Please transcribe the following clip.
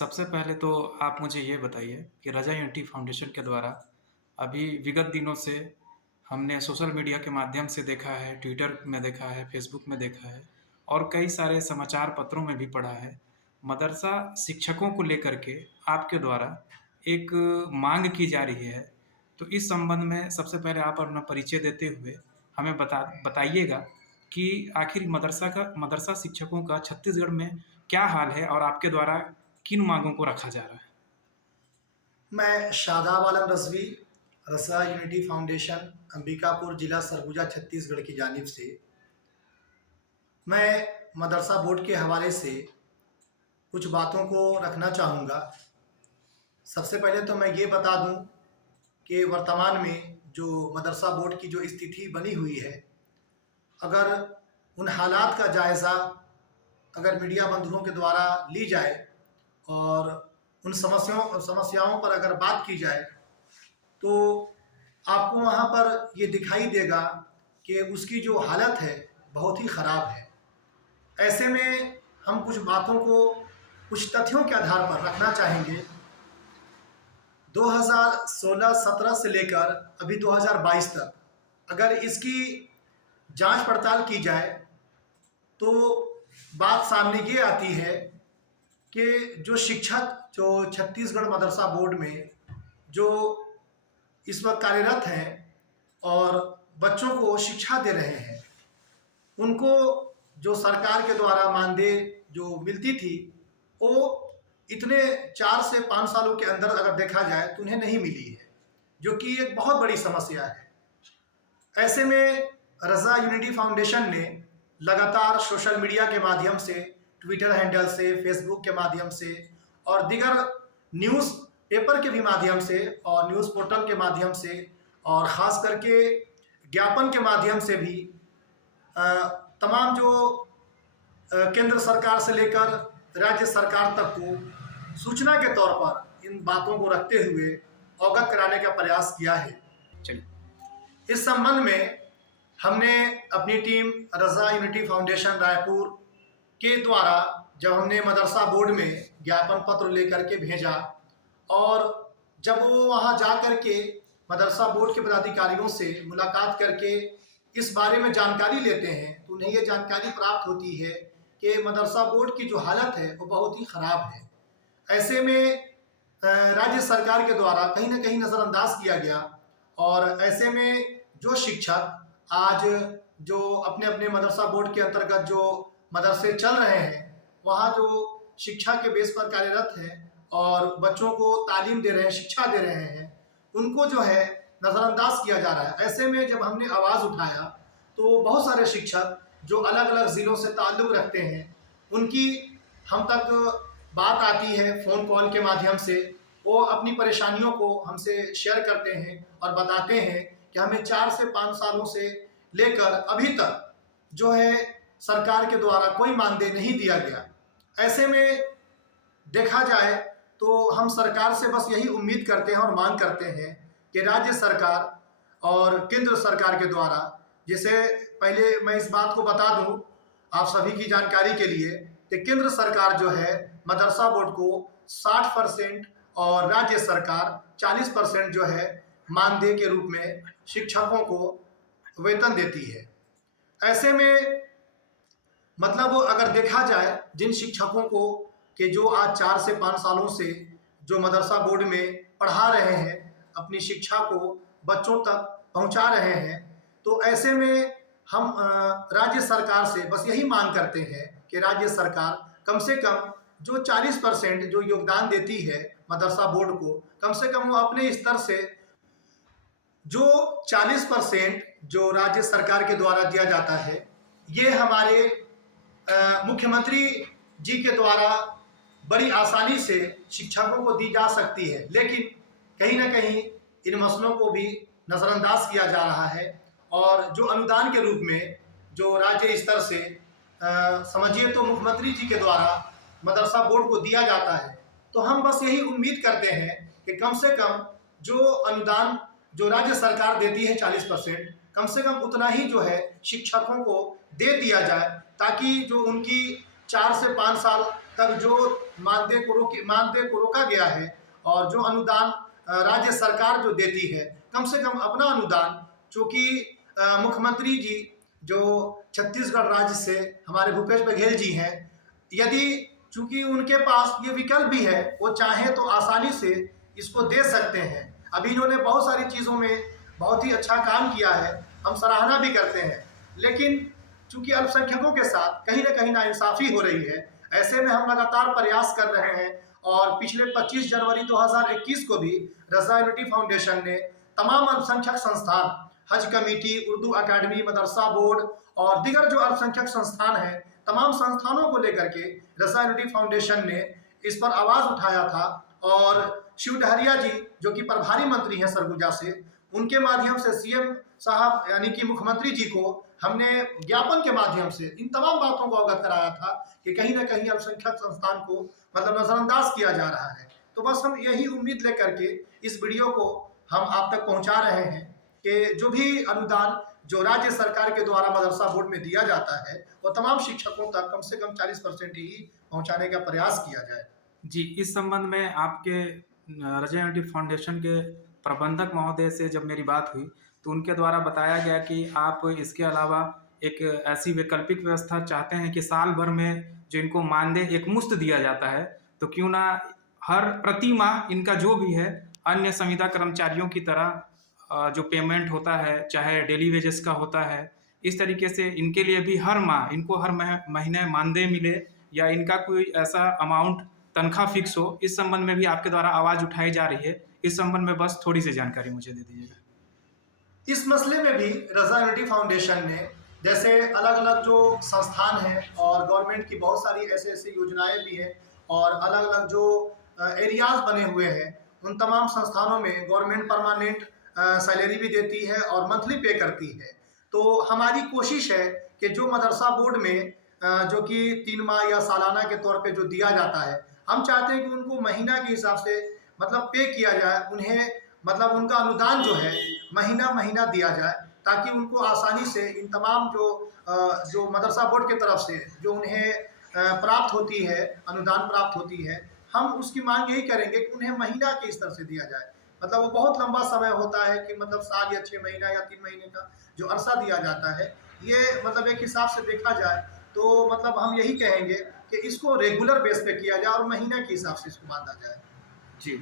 सबसे पहले तो आप मुझे ये बताइए कि रज़ा यूनिटी फाउंडेशन के द्वारा अभी विगत दिनों से हमने सोशल मीडिया के माध्यम से देखा है, ट्विटर में देखा है, फेसबुक में देखा है और कई सारे समाचार पत्रों में भी पढ़ा है। मदरसा शिक्षकों को लेकर के आपके द्वारा एक माँग की जा रही है। तो इस संबंध में सबसे पहले आप अपना परिचय देते हुए हमें बताइएगा कि आखिर मदरसा शिक्षकों का छत्तीसगढ़ में क्या हाल है और आपके द्वारा किन माँगों को रखा जा रहा है? मैं शादाब आलम रज़वी, रज़ा यूनिटी फाउंडेशन, अंबिकापुर जिला सरगुजा छत्तीसगढ़ की जानिब से मैं मदरसा बोर्ड के हवाले से कुछ बातों को रखना चाहूँगा। सबसे पहले तो मैं ये बता दूँ कि वर्तमान में जो मदरसा बोर्ड की जो स्थिति बनी हुई है, अगर उन हालात का जायज़ा अगर मीडिया बंधुओं के द्वारा ली जाए और उन समस्याओं पर अगर बात की जाए, तो आपको वहाँ पर ये दिखाई देगा कि उसकी जो हालत है बहुत ही ख़राब है। ऐसे में हम कुछ बातों को कुछ तथ्यों के आधार पर रखना चाहेंगे। 2016-17 से लेकर अभी 2022 तक अगर इसकी जांच पड़ताल की जाए तो बात सामने ये आती है कि जो शिक्षक जो छत्तीसगढ़ मदरसा बोर्ड में जो इस वक्त कार्यरत हैं और बच्चों को शिक्षा दे रहे हैं, उनको जो सरकार के द्वारा मानदेय जो मिलती थी वो इतने 4 से 5 सालों के अंदर अगर देखा जाए तो उन्हें नहीं मिली है, जो कि एक बहुत बड़ी समस्या है। ऐसे में रज़ा यूनिटी फाउंडेशन ने लगातार सोशल मीडिया के माध्यम से, ट्विटर हैंडल से, फेसबुक के माध्यम से और दीगर न्यूज़ पेपर के भी माध्यम से और न्यूज़ पोर्टल के माध्यम से और ख़ास करके ज्ञापन के माध्यम से भी तमाम जो केंद्र सरकार से लेकर राज्य सरकार तक को सूचना के तौर पर इन बातों को रखते हुए अवगत कराने का प्रयास किया है। चलिए। इस संबंध में हमने अपनी टीम रज़ा यूनिटी फाउंडेशन रायपुर के द्वारा जब हमने मदरसा बोर्ड में ज्ञापन पत्र लेकर के भेजा और जब वो वहाँ जा कर के मदरसा बोर्ड के पदाधिकारियों से मुलाकात करके इस बारे में जानकारी लेते हैं, तो उन्हें ये जानकारी प्राप्त होती है कि मदरसा बोर्ड की जो हालत है वो बहुत ही ख़राब है। ऐसे में राज्य सरकार के द्वारा कहीं ना कहीं नज़रअंदाज किया गया और ऐसे में जो शिक्षक आज जो अपने अपने मदरसा बोर्ड के अंतर्गत जो मदरसे चल रहे हैं, वहाँ जो शिक्षा के बेस पर कार्यरत हैं और बच्चों को तालीम दे रहे हैं, शिक्षा दे रहे हैं, उनको जो है नज़रअंदाज किया जा रहा है। ऐसे में जब हमने आवाज़ उठाया तो बहुत सारे शिक्षक जो अलग अलग ज़िलों से ताल्लुक़ रखते हैं, उनकी हम तक बात आती है फ़ोन कॉल के माध्यम से। वो अपनी परेशानियों को हमसे शेयर करते हैं और बताते हैं कि हमें 4 से 5 सालों से लेकर अभी तक जो है सरकार के द्वारा कोई मानदेय नहीं दिया गया। ऐसे में देखा जाए तो हम सरकार से बस यही उम्मीद करते हैं और मांग करते हैं कि राज्य सरकार और केंद्र सरकार के द्वारा, जैसे पहले मैं इस बात को बता दूं आप सभी की जानकारी के लिए कि केंद्र सरकार जो है मदरसा बोर्ड को 60% और राज्य सरकार 40% जो है मानदेय के रूप में शिक्षकों को वेतन देती है। ऐसे में मतलब अगर देखा जाए जिन शिक्षकों को कि जो आज 4 से 5 सालों से जो मदरसा बोर्ड में पढ़ा रहे हैं, अपनी शिक्षा को बच्चों तक पहुंचा रहे हैं, तो ऐसे में हम राज्य सरकार से बस यही मांग करते हैं कि राज्य सरकार कम से कम जो 40% जो योगदान देती है मदरसा बोर्ड को, कम से कम वो अपने स्तर से जो 40% जो राज्य सरकार के द्वारा दिया जाता है, ये हमारे मुख्यमंत्री जी के द्वारा बड़ी आसानी से शिक्षकों को दी जा सकती है, लेकिन कहीं ना कहीं इन मसलों को भी नज़रअंदाज किया जा रहा है और जो अनुदान के रूप में जो राज्य स्तर से समझिए तो मुख्यमंत्री जी के द्वारा मदरसा बोर्ड को दिया जाता है, तो हम बस यही उम्मीद करते हैं कि कम से कम जो अनुदान जो राज्य सरकार देती है 40%, कम से कम उतना ही जो है शिक्षकों को दे दिया जाए, ताकि जो उनकी 4 से 5 साल तक जो मानदेय को रोका गया है और जो अनुदान राज्य सरकार जो देती है, कम से कम अपना अनुदान, चूँकि मुख्यमंत्री जी जो छत्तीसगढ़ राज्य से हमारे भूपेश बघेल जी हैं, यदि चूंकि उनके पास ये विकल्प भी है, वो चाहें तो आसानी से इसको दे सकते हैं। अभी इन्होंने बहुत सारी चीज़ों में बहुत ही अच्छा काम किया है, हम सराहना भी करते हैं, लेकिन चूंकि अल्पसंख्यकों के साथ कहीं ना कहीं नाइंसाफ़ी हो रही है, ऐसे में हम लगातार प्रयास कर रहे हैं। और पिछले 25 जनवरी 2021 को भी रज़ा यूनिटी फाउंडेशन ने तमाम अल्पसंख्यक संस्थान, हज कमेटी, उर्दू अकादमी, मदरसा बोर्ड और दीगर जो अल्पसंख्यक संस्थान हैं, तमाम संस्थानों को लेकर के रज़ा यूनिटी फाउंडेशन ने इस पर आवाज़ उठाया था। और शिव डहरिया जी जो कि प्रभारी मंत्री हैं सरगुजा से, उनके माध्यम से सीएम साहब यानी कि मुख्यमंत्री जी को हमने ज्ञापन के माध्यम से इन तमाम बातों को अवगत कराया था कि कहीं ना कहीं अल्पसंख्यक संस्थान को नज़रअंदाज किया जा रहा है। तो बस हम यही उम्मीद लेकर के इस वीडियो को हम आप तक पहुंचा रहे हैं कि जो भी अनुदान जो राज्य सरकार के द्वारा मदरसा बोर्ड में दिया जाता है, वो तमाम शिक्षकों तक कम से कम 40% ही पहुंचाने का प्रयास किया जाए। जी, इस संबंध में आपके रज़ा यूनिटी फाउंडेशन के प्रबंधक महोदय से जब मेरी बात हुई, तो उनके द्वारा बताया गया कि आप इसके अलावा एक ऐसी वैकल्पिक व्यवस्था चाहते हैं कि साल भर में जो इनको मानदेय एकमुश्त दिया जाता है, तो क्यों ना हर प्रति माह इनका जो भी है अन्य संविदा कर्मचारियों की तरह जो पेमेंट होता है, चाहे डेली वेजेस का होता है, इस तरीके से इनके लिए भी हर माह इनको हर महीने मानदेय मिले या इनका कोई ऐसा अमाउंट तनख्वाह फिक्स हो। इस संबंध में भी आपके द्वारा आवाज़ उठाई जा रही है। इस संबंध में बस थोड़ी सी जानकारी मुझे दे दीजिएगा। इस मसले में भी रज़ा यूनिटी फाउंडेशन ने, जैसे अलग अलग जो संस्थान हैं और गवर्नमेंट की बहुत सारी ऐसे ऐसी योजनाएं भी हैं और अलग अलग जो एरियाज बने हुए हैं, उन तमाम संस्थानों में गवर्नमेंट परमानेंट सैलरी भी देती है और मंथली पे करती है। तो हमारी कोशिश है कि जो मदरसा बोर्ड में जो कि 3 माह या सालाना के तौर पे जो दिया जाता है, हम चाहते हैं कि उनको महीना के हिसाब से पे किया जाए, उन्हें उनका अनुदान जो है महीना महीना दिया जाए, ताकि उनको आसानी से इन तमाम जो मदरसा बोर्ड की तरफ से जो उन्हें प्राप्त होती है, अनुदान प्राप्त होती है, हम उसकी मांग यही करेंगे कि उन्हें महीना के स्तर से दिया जाए। वो बहुत लंबा समय होता है कि साल या 6 महीना या 3 महीने का जो अरसा दिया जाता है, ये एक हिसाब से देखा जाए तो हम यही कहेंगे कि इसको रेगुलर बेस पे किया जाए और महीना के हिसाब से इसको बांधा जाए। जी।